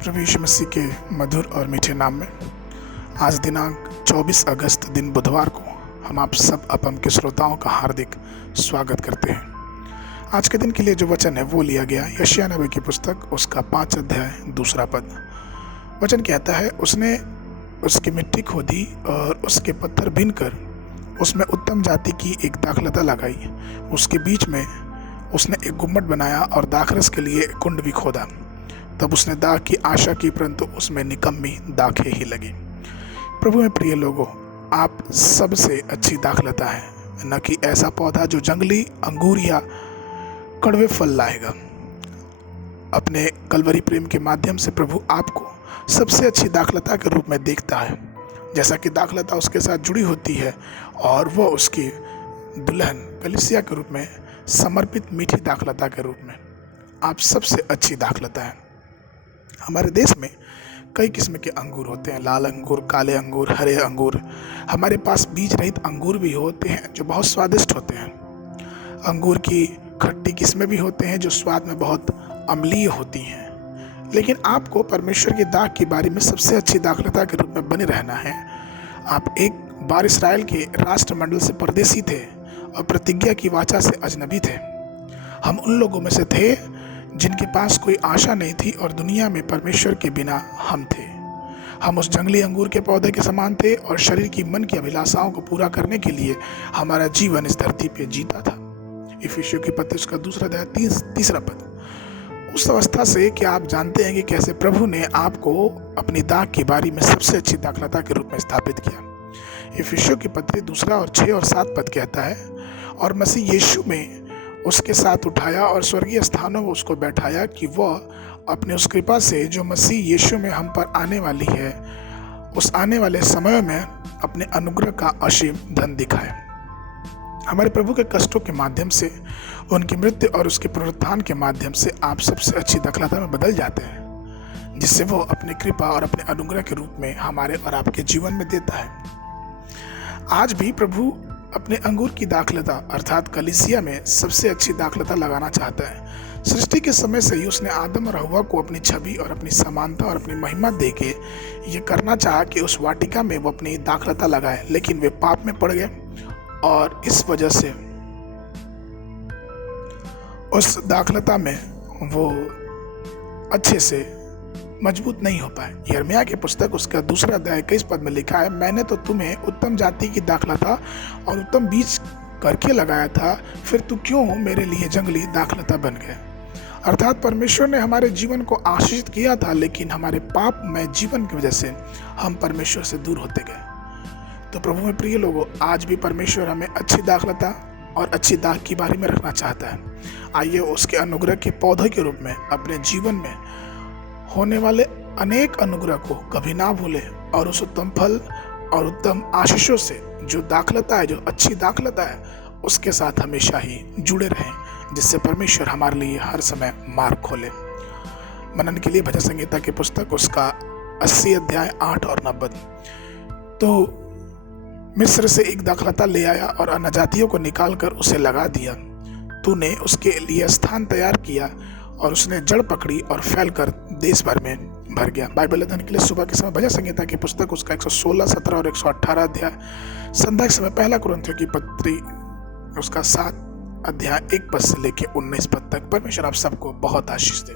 प्रभु यीशु मसीह के मधुर और मीठे नाम में आज दिनांक 24 अगस्त दिन बुधवार को हम आप सब अपम के श्रोताओं का हार्दिक स्वागत करते हैं। आज के दिन के लिए जो वचन है वो लिया गया यशायाह नबी की पुस्तक उसका 5 अध्याय 2 पद। वचन कहता है, उसने उसकी मिट्टी खोदी और उसके पत्थर बीनकर उसमें उत्तम जाति की एक दाखलता लगाई। उसके बीच में उसने एक गुम्मट बनाया और दाखरस के लिए एक कुंड भी खोदा। तब उसने दाख की आशा की, परंतु उसमें निकम्मी दाखें ही लगी। प्रभु में प्रिय लोगों, आप सबसे अच्छी दाखलता है, न कि ऐसा पौधा जो जंगली अंगूर या कड़वे फल लाएगा। अपने कलवरी प्रेम के माध्यम से प्रभु आपको सबसे अच्छी दाखलता के रूप में देखता है। जैसा कि दाखलता उसके साथ जुड़ी होती है और वह उसकी दुल्हन कलीसिया के रूप में समर्पित मीठी दाखलता के रूप में आप सबसे अच्छी दाखलता है। हमारे देश में कई किस्म के अंगूर होते हैं, लाल अंगूर, काले अंगूर, हरे अंगूर। हमारे पास बीज रहित अंगूर भी होते हैं जो बहुत स्वादिष्ट होते हैं। अंगूर की खट्टी किस्में भी होते हैं जो स्वाद में बहुत अम्लीय होती हैं। लेकिन आपको परमेश्वर की दाख की बारी में सबसे अच्छी दाखलता के रूप में बने रहना है। आप एक बार इस्राएल के राष्ट्रमंडल से परदेसी थे और प्रतिज्ञा की वाचा से अजनबी थे। हम उन लोगों में से थे जिनके पास कोई आशा नहीं थी और दुनिया में परमेश्वर के बिना हम थे। हम उस जंगली अंगूर के पौधे के समान थे और शरीर की मन की अभिलाषाओं को पूरा करने के लिए हमारा जीवन इस धरती पे जीता था। इफिसियों की पत्री उसका 2 अध्याय 3 पद। उस अवस्था से कि आप जानते हैं कि कैसे प्रभु ने आपको अपनी दाख की बारी में सबसे अच्छी दाखलता के रूप में स्थापित किया। इफिसियों की पत्री 2 और 6 और 7 पद कहता है, और मसीह यीशु में उसके साथ उठाया और स्वर्गीय स्थानों में उसको बैठाया कि वह अपने उस कृपा से जो मसीह यीशु में हम पर आने वाली है, उस आने वाले समय में अपने अनुग्रह का असीम धन दिखाए। हमारे प्रभु के कष्टों के माध्यम से, उनकी मृत्यु और उसके पुनरुत्थान के माध्यम से आप सबसे अच्छी दाखलता में बदल जाते हैं, जिससे वो अपनी कृपा और अपने अनुग्रह के रूप में हमारे और आपके जीवन में देता है। आज भी प्रभु अपने अंगूर की दाखलता अर्थात कलीसिया में सबसे अच्छी दाखलता लगाना चाहता है। सृष्टि के समय से ही उसने आदम और हव्वा को अपनी छवि और अपनी समानता और अपनी महिमा देके ये करना चाहा कि उस वाटिका में वो अपनी दाखलता लगाए, लेकिन वे पाप में पड़ गए और इस वजह से उस दाखलता में वो अच्छे से मजबूत नहीं हो पाए। यिर्मयाह की पुस्तक उसका 2 अध्याय 21 पद में लिखा है, मैंने तो तुम्हें उत्तम जाति की दाखलता और उत्तम बीज करके लगाया था, फिर तू क्यों मेरे लिए जंगली दाखलता बन गया। अर्थात परमेश्वर ने हमारे जीवन को आशीषित किया था, लेकिन हमारे पाप में जीवन की वजह से हम परमेश्वर से दूर होते गए। तो प्रभु में प्रिय लोगों, आज भी परमेश्वर हमें अच्छी दाखलता और अच्छी दाख की बारी में रखना चाहता है। आइए उसके अनुग्रह के पौधे के रूप में अपने जीवन में होने वाले अनेक अनुग्रह को कभी ना भूले और उस उत्तम फल और उत्तम आशीषों से जो दाखलता है, जो अच्छी दाखलता है, उसके साथ हमेशा ही जुड़े रहें, जिससे परमेश्वर हमारे लिए हर समय मार्ग खोले। मनन के लिए भजन संहिता की पुस्तक उसका 80 अध्याय 8 और 9 पद। तो मिस्र से एक दाखलता ले आया और अन्यजातियों को निकाल कर उसे लगा दिया। तूने उसके लिए स्थान तैयार किया और उसने जड़ पकड़ी और फैलकर देश भर में भर गया। बाइबल अध्ययन के लिए सुबह के समय भजन संहिता की पुस्तक उसका 116, 17 और 118 अध्याय। संध्या के समय 1 कुरिन्थियों की पत्री उसका 7 अध्याय 1 पद से लेकर 19 पद तक। परमेश्वर आप सबको बहुत आशीष दे।